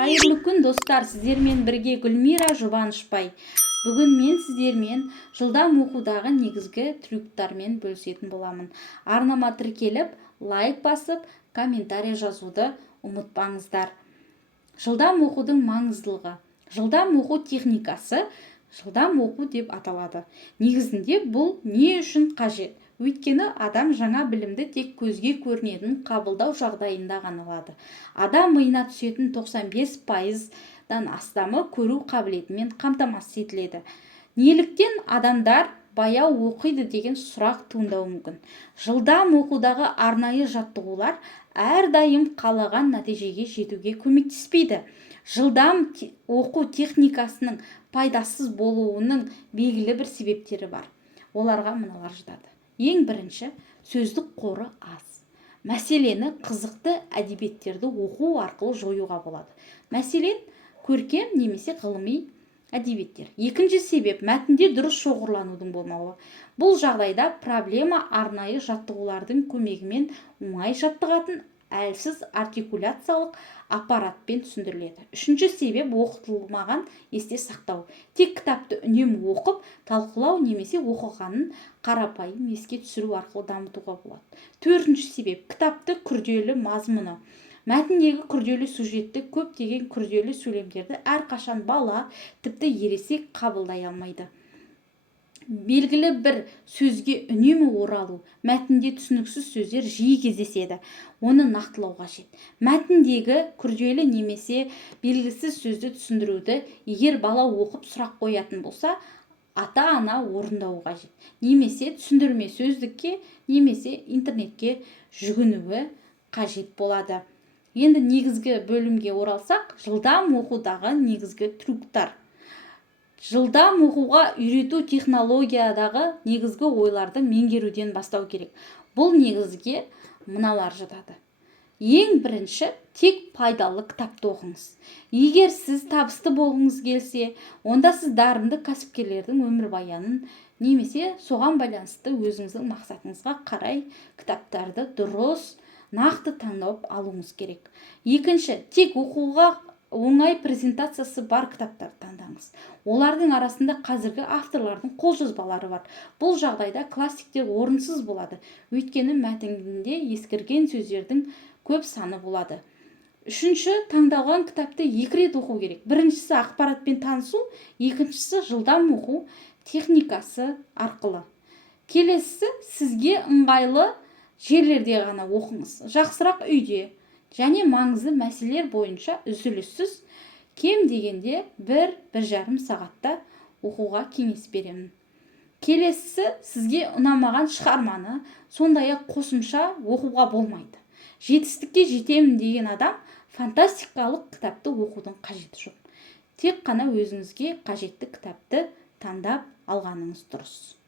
Қайырлы күн достар, сіздермен бірге Гүлмира Жұбанышбай. Бүгін мен сіздермен жылдам оқудағы негізгі трюктармен бөлісетін боламын. Арнама тіркеліп, лайк басып, комментарий жазуды ұмытпаңыздар. Жылдам оқудың маңыздылығы. Жылдам оқу техникасы жылдам оқу деп аталады. Негізінде бұл не үшін қажет? Өйткені адам жаңа білімді тек көзге көрінетін қабылдау жағдайында ғана алады. Адам миына түсетін 95%-дан астамы көру қабілетімен қамтамасыз етіледі. Неліктен адамдар баяу оқиды деген сұрақ туындауы мүмкін. Жылдам оқудағы арнайы жаттығулар әрдайым қалаған нәтижеге жетуге көмектеспейді. Жылдам оқу техникасының пайдасыз болуының белгілі бір себептері бар. Оларға мыналар жатады. Ең бірінші, сөздік қоры аз. Мәселені қызықты әдебиеттерді оқу арқылы жоюға болады. Мәселен, көркем немесе ғылыми әдебиеттер. Екінші себеп, мәтінде дұрыс шоғырланудың болмауы. Бұл жағдайда проблема арнайы жаттығулардың көмегімен оңай жаттығатын әлсіз артикуляциялық аппаратпен түсіндіріледі. Үшінші себеп, оқытылмаған есте сақтау. Тек кітапты үнемі оқып, талқылау немесе оқығанын қарапайым еске түсіру арқылы дамытуға болады. Төртінші себеп, кітапты күрделі мазмұны. Мәтіндегі күрделі сюжетті, көптеген күрделі сөйлемдерді әрқашан бала, тіпті ересек қабылдай алмайды. Белгілі бір сөзге үнемі оралу, мәтінде түсініксіз сөздер жиі кездеседі. Оны нақтылау қажет. Мәтіндегі күрделі немесе белгісіз сөзді түсіндіруді егер бала оқып сұрақ қоятын болса, ата-ана орындауы қажет. Немесе түсіндірме сөздікке, немесе интернетке жүгінуі қажет болады. Енді негізгі бөлімге оралсақ, жылдам оқудағы негізгі трюктар. Жылдам оқуға үйрету технологиядағы негізгі ойларды меңгеруден бастау керек. Бұл негізге мыналар жатады. Ең бірінші, тек пайдалы кітапты оқыңыз. Егер сіз табысты болғыңыз келсе, онда сіз дарынды кәсіпкерлердің өмірбаянын немесе соған байланысты өзіңіздің мақсатыңызға қарай кітаптарды дұрыс, нақты таңдап алуыңыз керек. Екінші, тек оқуға оңай презентациясы бар кітаптарды таңдаңыз. Олардың арасында қазіргі авторлардың қолжазбалары бар. Бұл жағдайда классиктер орынсыз болады. Өйткені мәтінінде ескірген сөздердің көп саны болады. Үшінші, таңдалған кітапты 2 рет оқу керек. Біріншісі ақпаратпен танысу, екіншісі жылдам оқу техникасы арқылы. Келесі, сізге ыңғайлы жерлерде ғана оқыңыз. Жақсырақ үйде және маңызды мәселелер бойынша үзіліссіз кем дегенде 1-1,5 сағатта оқуға кеңес беремін. Келесі, сізге ұнамаған шығарманы сондай-ақ қосымша оқуға болмайды. Жетістікке жетемін деген адам фантастикалық кітапты оқудың қажеті жоқ. Тек қана өзіңізге қажетті кітапты таңдап алғаныңыз дұрыс.